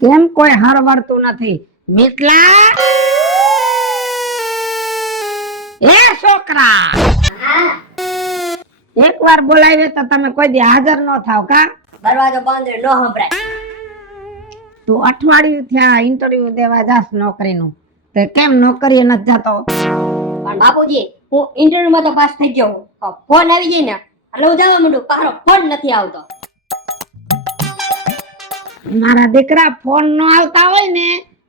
કેમ કોઈ હરવડતું નથી? મિતલા એ છોકરા, એકવાર બોલાવે તો તમે કોઈ દી હાજર ન થાવ કા? દરવાજો બંધ નો સંભળાય. તું અઠવાડિયું થયા ઇન્ટરવ્યુ દેવા જાસ નોકરીનું, તે કેમ નોકરીએ નથી જતો? પણ બાપુજી, હું ઇન્ટરવ્યુ માં તો પાસ થઈ ગયો હું. ફોન આવી જાય ને એટલે હું જવા માંડું, પાછો ફોન નથી આવતો. મારા દીકરા, ફોન નો આવતા હોય ને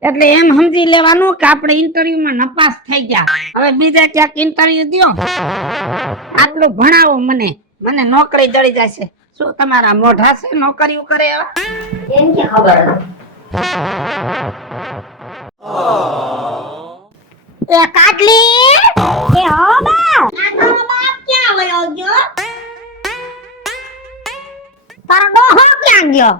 એટલે એમ સમજી લેવાનું કે આપણે ઇન્ટરવ્યુ માં નપાસ થઈ ગયા, હવે બીજે ક્યાંક ઇન્ટરવ્યુ દ્યો. આટલું ભણાવો મને, મને નોકરી જડી જશે. શું તમારા મોઢા છે નોકરીઓ કરે એવા? એમ કે ખબર એ કાટલી એ હો બા આ તારો બાપ ક્યાં વયો ગયો? તારો ડોહો ક્યાં ગયો?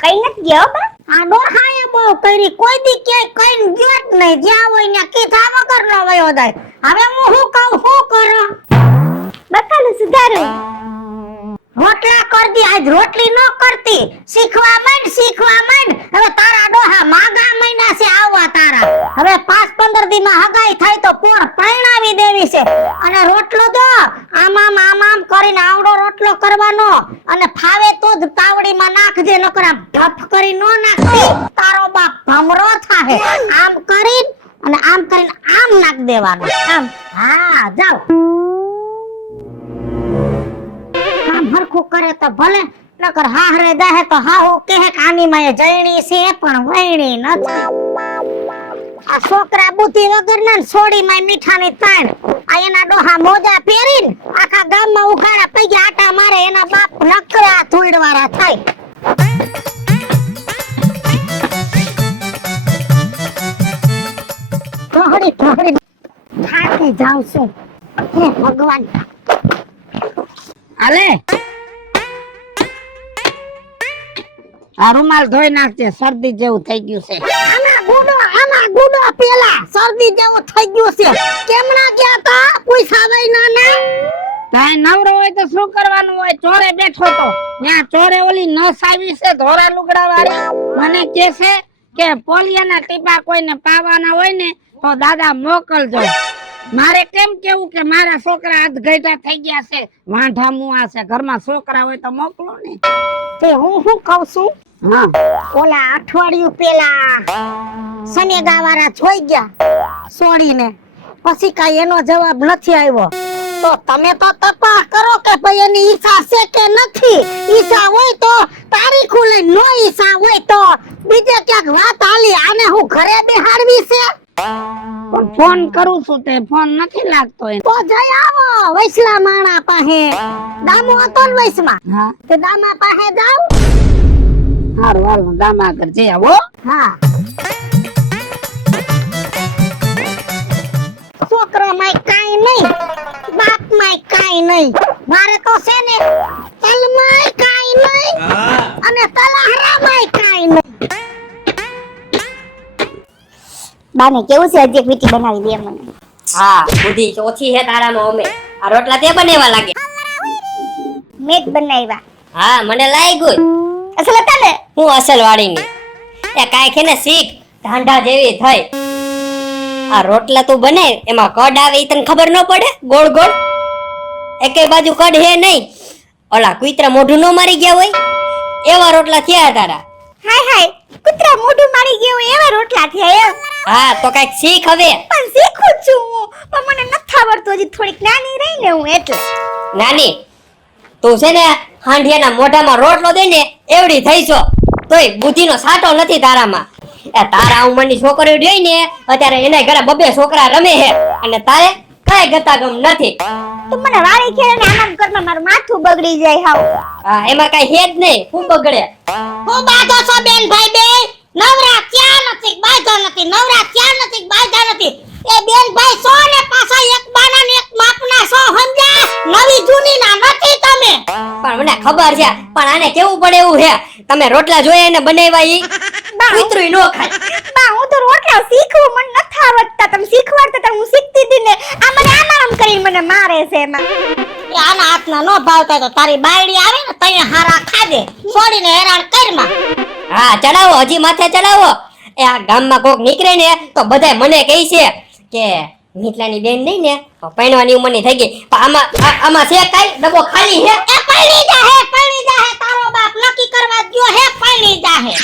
કઈ નથી ગયો બા. આ ડોહાએ બહુ કરી, કોઈ દી ક્યાંય કઈ ગયો જ નહીં. જ્યાં હોય ત્યાં કીધા વગર નો વયો જાય. હવે હું શું કહું, શું કરો? બકાલું સુધારું. રોટલા કરતી, આજ રોટલી નો કરતી. શીખવા માંડ. હવે તારા ડોહા માગા મહિના છે આવવા તારા. હવે 5-15 દી માં હગાઈ થાય તો પોર પરણાવી દેવી છે. અને રોટલો જો આમ કરીને આવડો રોટલો કરવાનો, અને ફાવે તો જ તાવડીમાં નાખજે, નકર આમ ઢફ કરી નો નાખતી તારો બાપ ભમરો થાહે. આમ કરીને આમ નાખ દેવાનો. આમ હા જાવ. કામ હરખું કરે તો ભલે, નકર હાહરે દાહે તો હાહુ કહે કે આની માએ જઈણી છે પણ વઈણી નથી. આ છોકરા બુદ્ધિ વગરના ને છોડી માય મીઠાની તાણ. આ એના ડોહા મોજા પહેરીને આખા ગામમાં ઉઘાડા પૈયા આટા મારે, એના બાપ નકરા ધૂળવાળા થાય. ઢોહળી થાકી જાઉં છું. હે ભગવાન. આલે, આ રૂમાલ ધોઈ નાખજે, શરદી જેવું થઈ ગયું છે. આમાં ગુડો પેલા શરદી જેવું થઈ ગયું છે. કેમણા ગયા તા પૂછા વઈના ને? તાય નવરો હોય તો શું કરવાનું હોય? ચોરે બેઠો તો ત્યાં ચોરે ઓલી નસ આવી છે ધોરા લુગડા વાળી, મને કહે છે કે પોલિયાના ટીપા કોઈને પાવાના હોય ને તો દાદા મોકલજો. મારે કેમ કેવું કે મારા છોકરા હાથ ગઈઢા થઈ ગયા છે, વાંઢા મુઆ છે, ઘરમાં છોકરા હોય તો મોકલો ને. તે હું શું કહું છું, હા, ઓલા અઠવાડિયું પેલા સનેગાવાળા જોઈ ગયા છોડીને, પછી કાઈ એનો જવાબ નથી આવ્યો. તો તમે તો તપાસ કરો કે ભાઈ એની ઈચ્છા છે કે નથી. ઈચ્છા હોય તો તારીખ લઈ, નો ઈચ્છા હોય તો બીજે ક્યાંક વાત હાલી. આને હું ઘરે બેહાડવી છે? પણ ફોન કરું છું તે ફોન નથી લાગતો એને. તો જઈ આવો વૈસલા માણા પાસે. દામો હતો ને વૈસમાં, હા, તે દામા પાસે જાવ. હારું હાલ, હું દામા આગળ જઈ આવો. હા, છોકરા માં કાઈ નહીં, બાપ માં કાઈ નહીં, મારે તો છે ને તલમાય કાઈ નહીં અને તલહારામાંય કાઈ નહીં. બાને કેવું છે, હજી એક વીટી બનાવી દે મને. હા, બુદ્ધિ ઓછી છે તારામાં. અમે આ રોટલા તે બનેવા લાગે. મેટ બનાવ્યા. હા, મને લાગ્યું અસલ હતા ને. હું અસલ વાળીની. એ કાઈ ખેને શીખ, ઢાંઢા જેવી થઈ. આ રોટલા તું બને એમાં કડ આવે ઈ તને ખબર ન પડે? ગોળ ગોળ એકેય બાજુ કડ હે નહીં. ઓલા કુતરા મોઢું ન મારી ગયા હોય એવા રોટલા થયા તારા. હાય કૂતરા મોઢું મારી ગયું એવા રોટલા થયા એમ. હા, તો કઈક શીખ હવે. પણ શીખું છું હું, પણ મને નથી આવડતું. હજી થોડીક નાની રહી ને હું એટલે. નાની તું છે ને હાંડિયાના મોઢામાં રોટલો દે ને એવડી થઈ છો, તોય બુદ્ધિનો સાટો નથી તારામાં. એ તારા ઉંમરની છોકરીઓ જોઈ ને અત્યારે એના ઘરે બબે છોકરા રમે છે અને તારે કઈ ગતાગમ નથી. તું મને વાળી ખેલે ને આમ કરમાં મારું માથું બગડી જાય હાવ. હા, એમાં કઈ હે જ નહીં. હું બગડે? હું બાધો છો બેન ભાઈ બે? નવરા ક્યાં નથી, બાધો નથી. નવરા ક્યાં નથી, બાધા નથી. એ બેન ભાઈ છો ને પાછા એક બાના ને એક માપના છો, સમજ્યા? નવી જૂની ના નથી તમે. પણ મને ખબર છે, પણ આને કેવું પડે એવું છે. તમે રોટલા જોયા એને બનાવ્યા ઈ કૂતરું નો ખાય. બા હું તો રોટલા શીખવું, મને નથી આવડતા. તમે શીખવાડતા તો હું શીખતી હતી ને. આ મને આમ કરીને મને મારે છે એમાં. એ આના હાથના નો ભાવતા તો તારી બાયડી આવે ને તઈ હારા ખાજે, છોડીને હેરાન કરમાં. હા ચડાવો, હજી માથે ચડાવો. એ આ ગામમાં કોક નીકળે ને તો બધાય મને કહે છે કે મીઠલાની બેન નહીં ને પૈણવાની ઉંમરની થઈ ગઈ. પણ આમાં છે કાઈ ડબ્બો ખાલી હે. એ પૈણી જાહે તારો બાપ નક્કી કરવા ગયો હે પૈણી જાહે.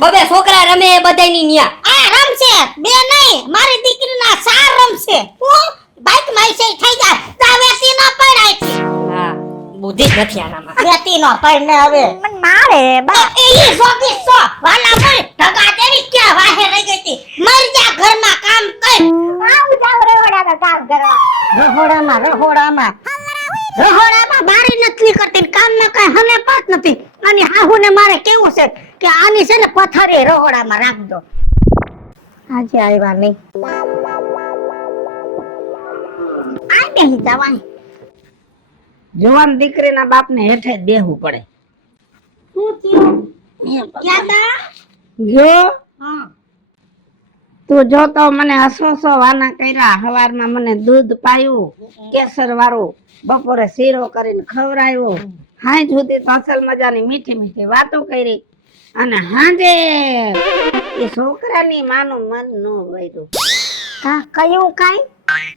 બબે છોકરા રમે બધાયની ન્યા. આ રમશે બે નહીં મારી દીકરીના 4 રમશે. હું બાઈક માં છે થઈ જાય તા વેસી ન પડાય છે. હા બુદ્ધિ જ નથી આનામાં. વેતી ન પડ હવે મન મારે બા એ સોગી સો વાલા મર ઢગા દેવી ક્યાં વાહે રહી ગઈ હતી. મર જા ઘરમાં કામ કર. આવું જાવ રહોડામાં કામ કરવા. રહોડામાં બારી નથી કરતી કામમાં કઈ હને પાત નથી. અને હાહુને મારે કેવું છે કે આની છે ને પથારી રહોડામાં રાખ દો. આજે આવ્યા નહીં. આ બેહી જવાય. જવાન દીકરીના બાપને હેઠે જ બેહવું પડે. શું થયું? ક્યાં તા? જો હા. તું જો તો મને હસો વાના કર્યા. હવારમાં મને દૂધ પાયું કેસર વાળું, બપોરે શીરો કરીને ખવડાવ્યો. હાંજ સુધી તો અસલ મજાની મીઠી મીઠી વાતો કરી. અને હાંજે એ છોકરાની માનું મન ન વળ્યું. હા કયું કાઈ?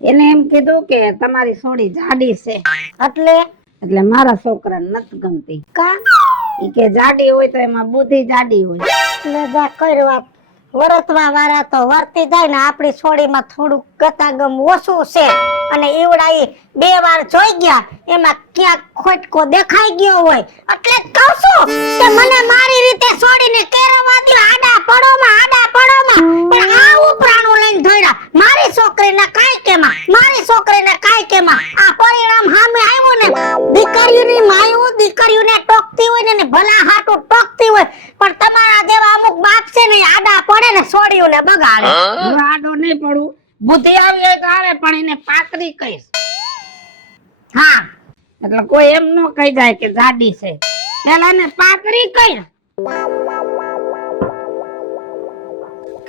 એને એમ કીધું કે તમારી સોડી જાડી છે એટલે મારા છોકરાને નથી ગમતી. કા ઈ કે જાડી હોય તો એમાં બુદ્ધિ જાડી હોય. એટલે જા કરવા વરતવા વાળા તો વર્તી જાય ને આપણી છોડીમાં થોડું ગતાગમ ઓછું છે. અને ઈવડાઈ 2 વાર જોઈ ગયા એમાં ક્યાંક ખોટકો દેખાઈ ગયો હોય એટલે જ કહું છું કે મને મારી રીતે છોડીને કેરવા દો. આડા પડોમાં પણ આ ઉપરાણું લઈને ધોડ્યા. મારી છોકરીને કાઈ કેમાં આ પરિણામ સામે આવ્યું ને. દીકરીઓની માયું દીકરીઓને ટોકતી હોય ને ભલા હાટું ટોકતી હોય પણ તમારા જેવા અમુક બાપ છે ને આડા પડે ને છોડીઓને બગાડે. હું આડો નહીં પડું. બુદ્ધિ આવી હોય તો આવે પણ એને પાતરી કહીશ. હા એટલે કોઈ એમ ન કહી જાય કે જાડી છે. પેલા ને પાતરી કહી.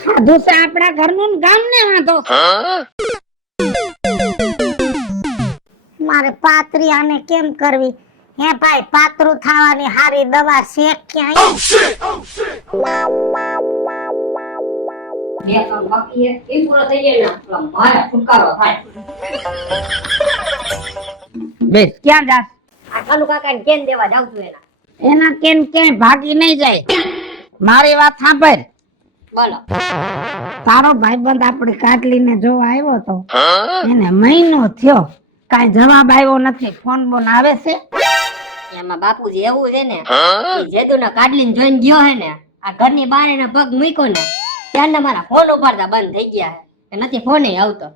ખાધું છે આપણા ઘરનું ને ગામને વાંધો છે. મારે પાતરી આને કેમ કરવી? હે ભાઈ પાતરું થવાની હારી દવા છે ક્યાંય? બે કામ બાકી છે એ પૂરો થઈ જાય ને એટલે મારે છુટકારો થાય. બેસ ક્યાં જાસ? આ કાલુ કાકાને કેમ દેવા જાઉં છું એના કેમ ક્યાંય ભાગી નહીં જાય. મારી વાત સાંભળ. બોલો. તારો ભાઈબંધ આપણી કાટલીને જોવા આવ્યો તો એને મહિનો થયો કાંઈ જવાબ આવ્યો નથી. ફોન બોન આવે છે? એમાં બાપુજી એવું છે ને જેદુને કાઢલીને જોઈને ગયો હે ને આ ઘરની બહાર એને પગ મૂક્યો ને ત્યારના મારા ફોન ઉપાડતા બંધ થઈ ગયા હે. નથી ફોન આવતો.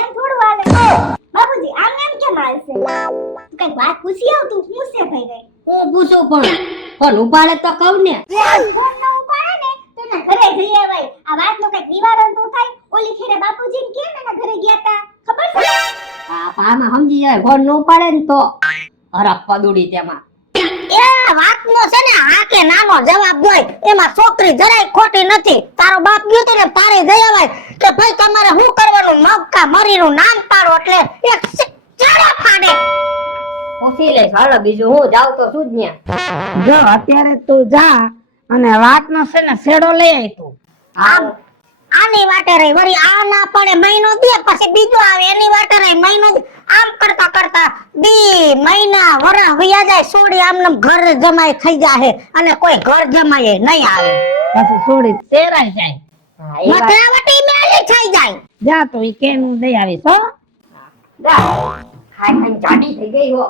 એમ થોડું હાલે બાબુજી આમ એમ કેમ હાલશે? કઈ વાત પૂછી આવતું હું છે ભાઈ ગઈ હું પૂછું પણ ફોન ઉપાડે તો કહું ને. ફોન ન ઉપાડે ને તો ના ઘરે જઈએ ભાઈ. આ વાત નો કઈ નિવારણ તો થાય. ઓલી ખેરે બાપુજી કેમ એના ઘરે ગયા તા ખબર છે? આમાં સમજી જાય ફોન ન ઉપાડે ને તો હરફ પદુડી તેમાં. એ વાત નો છે ને હા કે નાનો જવાબ દોય એમાં છોકરી જરાય ખોટી નથી. તારો બાપ ગયો તો ને પારે જયાવાય કે ભાઈ તમારે શું કરવાનું મગકા મરીનું નામ પાડો એટલે એક ચાડા ફાડે. પૂછી લઈશ હાલો બીજું હું જાવ તો શું જ ન્યા. જો અત્યારે તું જા અને વાતનો છે ને શેડો લઈ આય તું. આમ આની વાટે રહી વળી આ ના પડે મહિનો દે પછી બીજો આવે એની વાટે રહી મહિનો આમ કરતા કરતા દી મહિના વરસ વયા જાય. સોડી આમને ઘર જમાઈ થઈ જાય અને કોઈ ઘર જમાઈ નહીં આવે. પછી છોડી તેરાઈ જાય. મથરાવટી મેલી થઈ જાય. જા તો ઈ કેમ દઈ આવીશ હો. ખાઈ ખાઈને જાડી થઈ ગઈ હો.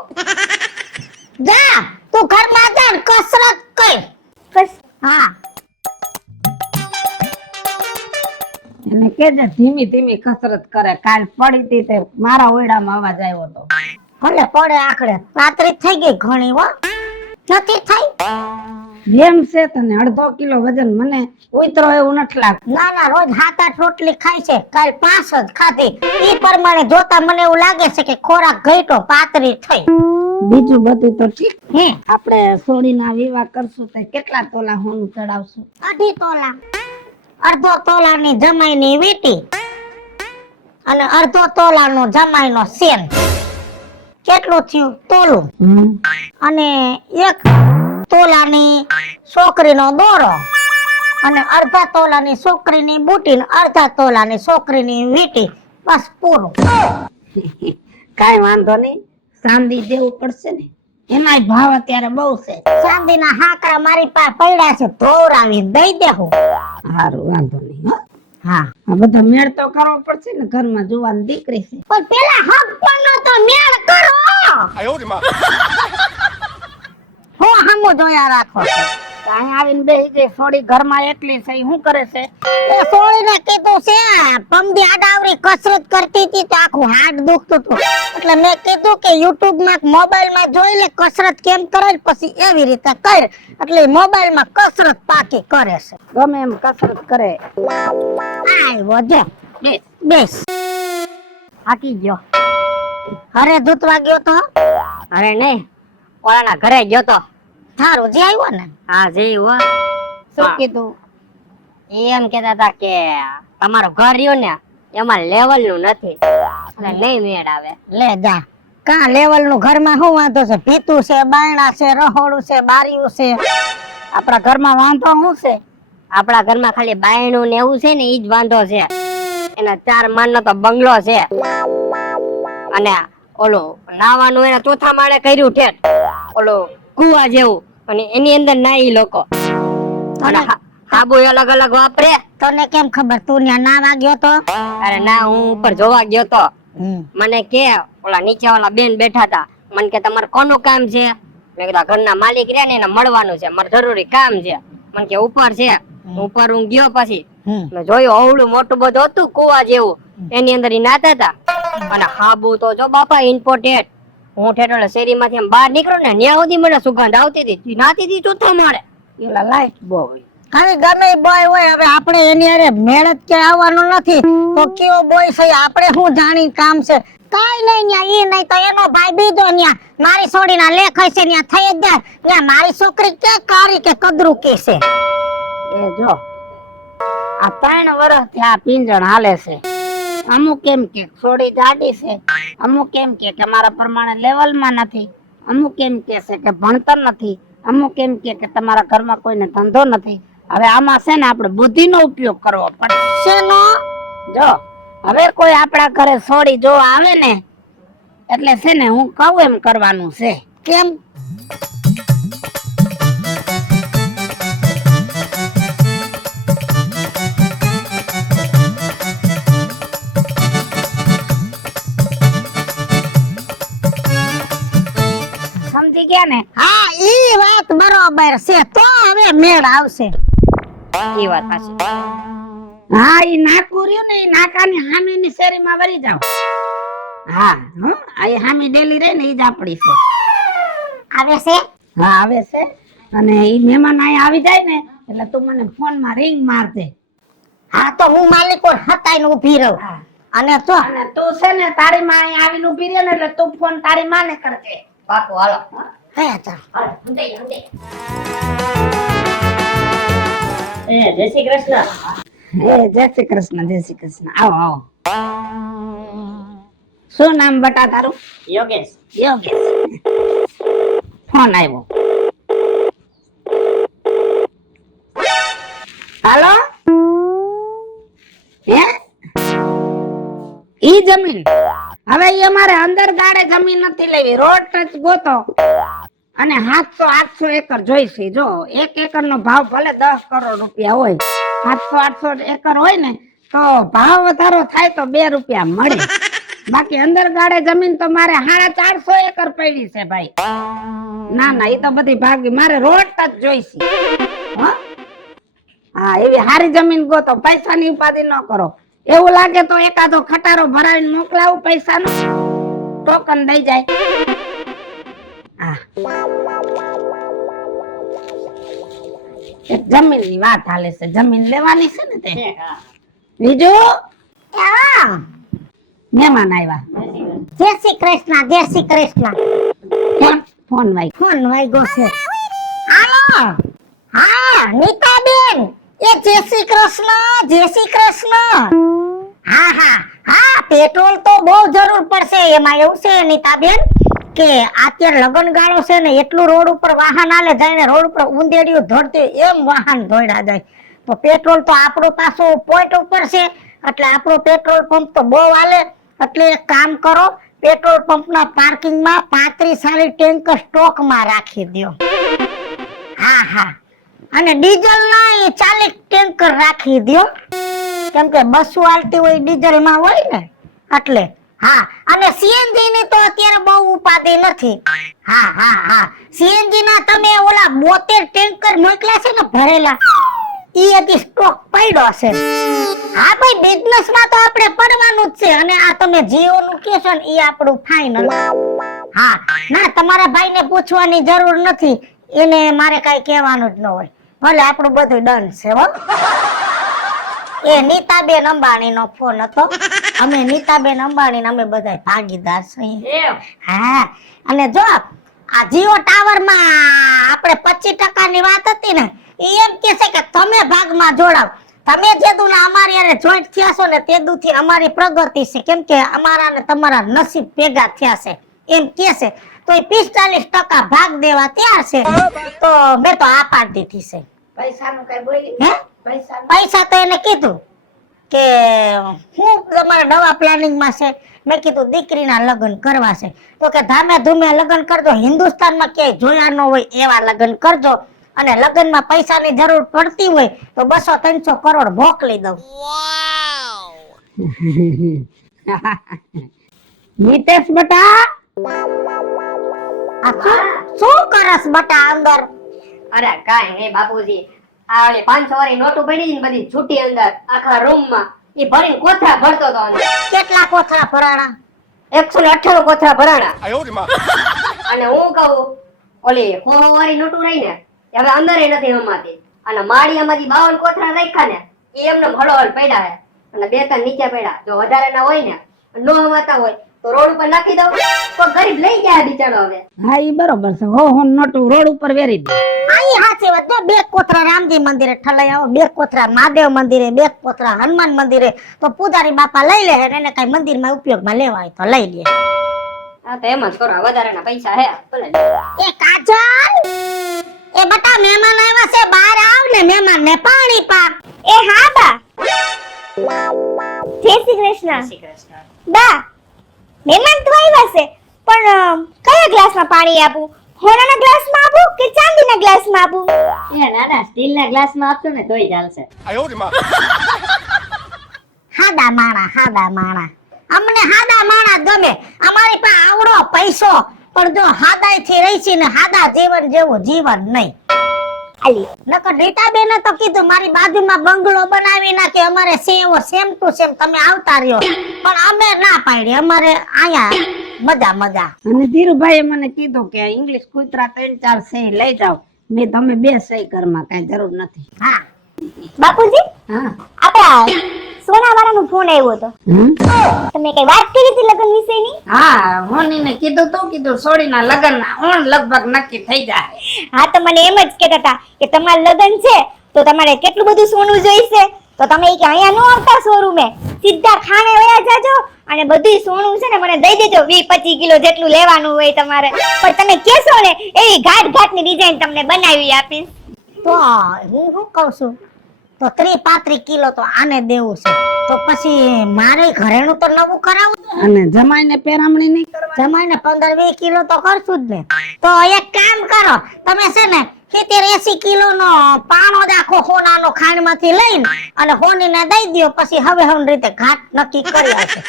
જા તું ઘરમાં જા ને કસરત કર. હા એને કેજે ધીમી ધીમી કસરત કરે. કાલ પડી તી તે મારા ઓરડામાં અવાજ આવ્યો તો. ભલે પડે આખડે રાત્રિ થઈ ગઈ ઘણી હો નથી થઈ. જેમ છે તને 1/2 કિલો વજન મને ઉતરો એવું નથી લાગતું. ના ના રોજ 7-8 રોટલી ખાય છે. કાલ 5 જ ખાધી. ઈ પ્રમાણે જોતા મને એવું લાગે છે કે ખોરાક ઘટ્યો પાતળી થઈ. બીજું બધું તો ઠીક. હે આપણે સોડીના વિવાહ કરશું તો કેટલા તોલા હોનું ચડાવશું? 2.5 તોલા. 1/2 તોલાની જમાઈની વીટી અને 1/2 તોલાનો જમાઈનો સેન. કેટલું થયું તોલું? અને 1 તોલાની છોકરીનો દોરો અને અડધા તોલાની છોકરીની બુટી ને અડધા તોલાની છોકરીની વીટી, બસ પૂરું. કાઈ વાંધો નહીં, ચાંદી દેવું પડશે ને, એમાંય ભાવ અત્યારે બહુ છે. ચાંદીના હાકરા મારી પાસે પડ્યા છે, ધોવરાવી દઈ દેવું. સારું, વાંધો નહીં હો. હા, આ બધો મેળ તો કરવો પડશે ને, ઘરમાં જુવાન દીકરી છે. પણ પેલા હક પણ તો મેળ કરો. હો હામો જોયા રાખો. અહીંયા આવીને બેસી ગઈ સોડી, ઘરમાં એકલી છે, ઈ શું કરે છે? એ સોળીને કીધું છે પમદી આડાવરી કસરત કરતી હતી તો આખું હાથ દુખતું હતું, એટલે મેં કીધું કે યુટ્યુબ માં મોબાઈલ માં જોઈ લે કસરત કેમ કરે છે, પછી એવી રીતે કર. એટલે મોબાઈલ માં કસરત પાકી કરે છે. ગમે એમ કસરત કરે. આવ્યો જો, બેસ. બેસ. થાકી ગયો. અરે દૂતવા ગયો તો અરે નહીં, ઓલાના ઘરે ગયો તો. થારું જે આવ્યો ને. હા જઈ હો. શું હા. કીધું? એમ કેતા હતા કે તમારું ઘર રહ્યું ને એમાં લેવલ નું નથી, એટલે નહીં મેળ આવે. લે જા, કા લેવલ નું ઘરમાં શું વાંધો છે? ભીતું છે, બાયણા છે, રહોડું છે, બારીયું છે. આપણા ઘરમાં વાંધો શું છે? આપણા ઘરમાં ખાલી બાયણું ને એવું છે ને ઈ જ વાંધો છે. એના 4 માળનો તો બંગલો છે, અને ઓલું નાવાનું એને ચોથા માળે કર્યું ઠેઠ, ઓલું કુવા જેવું, અને એની અંદર નાઈ લોકો. અને સાબુ અલગ અલગ વાપરે. તને કેમ ખબર? તું ત્યાં ના વાગ્યો તો? અરે ના, હું ઉપર જોવા ગયો તો. મને કે ઓલા નીચે વાળા બેન બેઠા હતા, મને કે તમારે કોનું કામ છે? મેં કીધું ઘરના માલિક રહ્યા ને એને મળવાનું છે, મારે જરૂરી કામ છે. મને કે ઉપર છે. ઉપર હું ગયો, પછી મેં જોયું અવળું મોટું બધું હતું કુવા જેવું, એની અંદર ઈ નાતા હતા. અને હાબુ તો જો બાપા ઇમ્પોર્ટેડ. હું ઠેઠ શેરીમાંથી એમ બહાર નીકળ્યો ને ત્યાં સુધી મને સુગંધ આવતી હતી, નાતી હતી ચોથા માળે. એલા લાઈટ બહુ હોય. હવે ગમે બોય હોય, હવે આપણે એની અરે મેળત કે આવવાનું નથી તો કેવો બોય છે આપણે શું જાણી કામ છે? કાઈ નહીં, ન્યા ઈ નહીં તો એનો ભાઈ બીજો ન્યા મારી છોડીના લેખ હશે ન્યા થઈ જ જાય. ન્યા મારી છોકરી કે કારી કે કદરું કે છે. એ જો, આ 3 વર્ષથી આ પિંજણ હાલે છે. અમુક એમ કે થોડી જાડી છે, અમુક એમ કે મારા પ્રમાણે લેવલમાં નથી, અમુક એમ કે છે કે ભણતર નથી, અમુક એમ કે તમારા ઘરમાં કોઈને ધંધો નથી. હવે આમાં છે ને આપણે બુદ્ધિનો ઉપયોગ કરવો પડશે. જો હવે કોઈ આપણા ઘરે સોડી જો આવે ને એટલે છે ને હું કહું એમ કરવાનું છે. કેમ? સમજી ગયા ને? હા, ઈ વાત બરોબર છે. તો હવે મેળ આવશે. એ વાત સાચી. હા, ઈ નાકું રહ્યું ને, ઈ નાકાની સામેની શેરીમાં વળી જાવ. હા, આ ઈ સામે ડેલી રહે ને ઈ જ આપડી છે. આવે છે? હા, આવે છે. અને ઈ મહેમાન અહીંયા આવી જાય ને એટલે તું મને ફોનમાં રિંગ મારજે. હા, તો હું માલિકો હતાઈને ઊભી રહું. અને તો અને તું છે ને તારી માં અહીંયા આવીને ઊભી રહે ને એટલે તું ફોન તારી માને કરજે. પાકું, હાલો. હે ચાલ. હાલો, hundaઈ, hundaઈ. જય શ્રી કૃષ્ણ. જય શ્રી કૃષ્ણ, જય શ્રી કૃષ્ણ. આવો આવો. શું નામ બટા તારું? યોગેશ. યોગેશ. ફોન આવ્યો. હાલો, હે ઈ જમીન હવે ઈ અમારે અંદર ગાડે જમીન નથી લેવી, રોડ ટચ ગોતો અને 700-800 એકર જોઈશે. જો 1 એકર નો ભાવ ભલે 10 કરોડ રૂપિયા હોય, 700-800 એકર હોય ને તો ભાવ વધારો થાય તો 2 રૂપિયા મળે. બાકી અંદર ગાડે જમીન તો મારે 450 એકર પડી છે ભાઈ. ના ના, એ તો બધી ભાગી, મારે રોડ ટચ જોઈશે. હા, એવી હારી જમીન ગોતો, પૈસાની ઉપાધિ ન કરો. એવું લાગે તો એકાદો ખટારો ભરાવીને મોકલાવું, પૈસાનો ટોકન દઈ જાય. હા, એક જમીનની વાત હાલે છે, જમીન લેવાની છે ને તે. બીજું હા, મહેમાન આવ્યા. જય શ્રી કૃષ્ણ, જય શ્રી કૃષ્ણ. ફોન વાઈ ફોન વાગ્યો છે. હાલો. હા, નીતાબેન, એ જય શ્રી કૃષ્ણ, જય શ્રી કૃષ્ણ. હા હા હા, પેટ્રોલ તો બહુ જરૂર પડશે. એમાં એવું છે નીતાબેન કે અત્યારે લગનગાળો છે ને એટલું રોડ ઉપર વાહન આલે જાય ને રોડ ઉપર ઉંદેડિયું ધોડતી એમ વાહન દોડ્યા જાય. તો પેટ્રોલ તો આપણું પાછું પોઈન્ટ ઉપર છે એટલે આપણો પેટ્રોલ પંપ તો બહુ હાલે. એટલે એક કામ કરો, પેટ્રોલ પંપના પાર્કિંગમાં 35 સાલી ટેન્કર સ્ટોકમાં રાખી દો. હા અને ડીઝલ ના એ 40 ટેન્કર રાખી દો, કેમ કે બસો હાલતી હોય ડીઝલ માં હોય ને એટલે. હા અને સીએનજી ની તો અત્યારે બહુ ઉપાધિ નથી. હા સીએનજી ના તમે ઓલા 72 ટેન્કર મોકલ્યા છે ને ભરેલા, ઈ હજી સ્ટોક પડ્યો છે. હા ભાઈ બિઝનેસ માં તો આપણે પડવાનું જ છે. અને આ તમે જીઓ નું કહેશો ને ઈ આપણું ફાઇનલ. હા ના તમારા ભાઈ ને પૂછવાની જરૂર નથી, એને મારે કઈ કહેવાનું જ ન હોય. ભલે આપણું બધું ડન છે હો. એ નીતાબેન અંબાણી નો ફોન હતો. અમે નીતાબેન અંબાણી ને અમે બધા ભાગીદાર છીએ. હા અને જો આ જીઓ ટાવર માં આપણે 25% ની વાત હતી ને, ઈ એમ કે છે કે તમે ભાગમાં જોડાવ. તમે જેદુ ને અમારી હારે જોઈન્ટ થયા છો ને તેદુથી અમારી પ્રગતિ છે, કેમ કે અમારા ને તમારા નસીબ ભેગા થયા છે એમ કે છે. તો એ 45% ભાગ દેવા તૈયાર છે. તો મેં તો આ પાડી દીધી છે. પૈસાનું કઈ બોલી? હે પૈસા તો એને કીધું કે હું તમારા નવા પ્લાનિંગ માં છે. મેં કીધું દીકરીના લગ્ન કરવા છે તો કે ધામે ધૂમે લગ્ન કરજો, હિન્દુસ્તાનમાં ક્યાંય જોયા ન હોય એવા લગ્ન કરજો. અને લગ્નમાં પૈસાની જરૂર પડતી હોય તો 200-300 કરોડ મોકલી દઉં. નીતેશ બટા, આ શું કરસ બટા અંદર? અરે કાઈ નહીં બાપુજી, આ ઓલી 500 વાળી નોટો પડી ને બધી છૂટી અંદર આખા રૂમ માં, ઈ ભરીને કોથળા ભરતો તો અંદર. કેટલા કોથળા ભરાણા? 198 કોથળા ભરાણા. અને હું કહું ઓલી 100 વાળી નોટો રહી ને એ હવે અંદર નથી હમાતી. અને માળિયામાંથી 52 કોથળા રાખ્યા ને એ એમને હળોહળ પડ્યા છે. અને 2-3 નીચે પડ્યા. જો વધારે ના હોય ને નો હમાતા હોય તો રોડ ઉપર નાખી દઉં તો ગરીબ લઈ જાય બિચારો. હવે હા ઈ બરોબર છે. હો નોટું રોડ ઉપર વેરી દે. આઈ હાચી વાત. જો 2 કોથળા રામજી મંદિરે ઠલાઈ આવો, 2 કોથળા મહાદેવ મંદિરે, 2 કોથળા હનુમાન મંદિરે, તો પૂજારી બાપા લઈ લે એને કઈ મંદિરમાં ઉપયોગમાં લેવા હોય તો લઈ લે. આ તો એમ જ કરો, વધારેના પૈસા હે ભલે. એ કાજલ, એ બટા મહેમાન આવ્યા છે, બહાર આવ ને મહેમાન ને પાણી પા. એ હા બા. જય શ્રી કૃષ્ણ. શ્રી કૃષ્ણ. બા મહેમાન તો આવ્યા છે, પણ કયા ગ્લાસમાં પાણી આપું? હોનાના ગ્લાસમાં આપું કે ચાંદીના ગ્લાસમાં આપું? એ ના સ્ટીલના ગ્લાસમાં આપશો ને તોય ચાલશે. હાદા માણા અમને હાદા માણા ગમે. અમારી પાસે આવડો પૈસો પણ જો હાદાઈ થી રહી છે ને હાદા જીવન જેવું જીવન નહીં. આલી નકર રીતાબેને તો કીધું મારી બાજુમાં બંગલો બનાવી નાખે, અમારે સેવો સેમ ટુ સેમ તમે આવતા રહ્યો. પણ અમે ના પાડી, અમારે આયા મજા. અને ધીરુભાઈએ મને કીધું કે ઇંગ્લિશ કૂતરા 3-4 સહી લઈ જાવ. મેં તમે 2 સહી ઘરમાં કઈ જરૂર નથી. હા બાપુજી, હા આપણા સોનાવાળાનો ફોન આવ્યો હતો. તમે કઈ વાત કરી હતી લગ્ન વિશેની? હા હોનીને કીધું સોડીના લગ્ન લગભગ નક્કી થઈ જાય. હા તો મને એમ જ કહેતા હતા કે તમારું લગ્ન છે તો તમારે કેટલું બધું સોનું જોઈશે. તો તમે કે અહીંયા ન આવતા શોરૂમે, સીધા ખાને વયા જાજો અને બધું સોનું છે ને મને દઈ દેજો. 20-25 કિલો જેટલું લેવાનું હોય તમારે. પણ તમે કહેશો ને એવી ઘાટની ડિઝાઇન તમને બનાવી આપીશ. તો હું શું કહું છું, તો 30-35 કિલો તો આને દેવું છે. તો પછી મારે ઘરેણું તો નવું કરાવવું. અને જમાઈને પેરામણી નહીં કરવા. જમાઈને 15-20 કિલો તો કરશું જ ને. તો એક કામ કરો, તમે છે ને 70-80 કિલો નો પાણો જ આખો સોનાનો ખાંડમાંથી લઈને અને હોનીને દઈ દો. પછી હવે રીતે ઘાટ નક્કી કરી આવશે.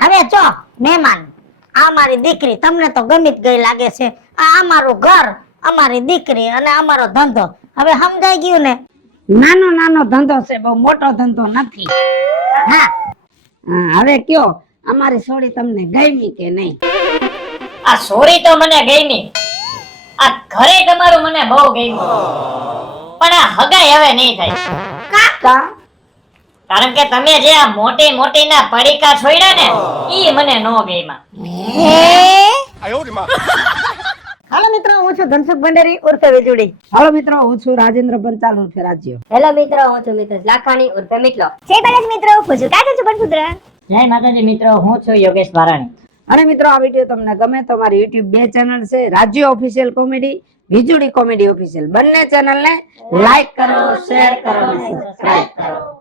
હવે જો મહેમાન, આ મારી દીકરી તમને તો ગમી જ ગઈ લાગે છે. આ અમારું ઘર, અમારી દીકરી અને અમારો ધંધો. હવે સમજાઈ ગયું ને? નાનો ધંધો છે, બહુ મોટો ધંધો નથી. હા હવે કયો અમારી સોડી તમને ગમી કે નહીં? આ સોરી તો મને ગમી, આ ઘરે તમારું મને બહુ ગમ્યું, પણ આ હગાઈ હવે નહીં થાય. કા કારણ કે તમે જે આ મોટી ના પડીકા છોડ્યા ને ઈ મને નો ગમ્યા. હાલો મિત્રો, હું છું ધનસુખ ભંડેરી ઉર્ફે વીજળી. હાલો મિત્રો, હું છું રાજેન્દ્ર પંચાલ ઉર્ફે રાજ્યો. હેલો મિત્રો, હું છું મિતેશ લાખાણી ઉર્ફે મિતલો. જય બાલાજી મિત્રો, હું છું કાજલ સુપરપુત્ર. જય માતાજી મિત્રો, હું છું યોગેશ વારાણી. અને મિત્રો આ વિડીયો તમને ગમે તો મારી YouTube 2 ચેનલ છે, રાજ્ય ઓફિશિયલ કોમેડી, વીજળી કોમેડી ઓફિશિયલ. બંને ચેનલને લાઈક કરો, શેર કરો, સબસ્ક્રાઇબ કરો.